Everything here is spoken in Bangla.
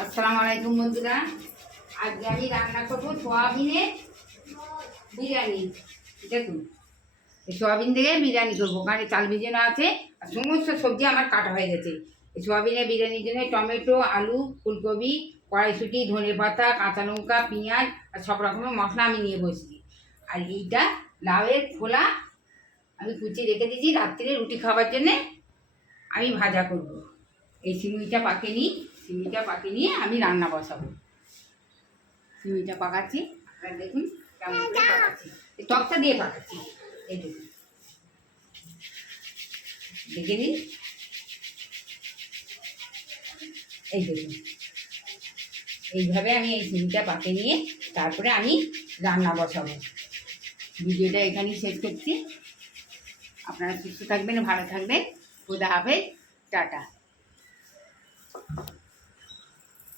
আসসালামু আলাইকুম বন্ধুরা, আজকে আমি রান্না করবো সোয়াবিনের বিরিয়ানি। দেখুন, এই সোয়াবিন দিয়ে বিরিয়ানি করবো। ওখানে চাল ভিজানো আছে আর সমস্ত সবজি আমার কাটা হয়ে গেছে। এই সোয়াবিনের বিরিয়ানির জন্য টমেটো, আলু, ফুলকপি, কড়াইশুঁটি, ধনেপাতা, কাঁচা লঙ্কা, পেঁয়াজ আর সব রকমের মশলা আমি নিয়ে বসছি। আর এইটা লাউয়ের খোলা আমি কুচিয়ে রেখে দিয়েছি রাত্রে রুটি খাওয়ার জন্যে আমি ভাজা করব। এই সিমুইটা পাকে নিয়ে আমি রান্না বসাবো। সিমুইটা পাকাচ্ছি, আপনারা দেখুন কেমন করে পাকাচ্ছি। এই টকটা দিয়ে পাকাচ্ছি। এই দেখুন, দেখে নিন। এই দেখুন, এইভাবে আমি এই সিমুইটা পাকে নিয়ে তারপরে আমি রান্না বসাবো। ভিডিওটা এখানেই শেষ করছি। আপনারা সুস্থ থাকবেন, ভালো থাকবেন। খোদা হাফেজ, টাটা।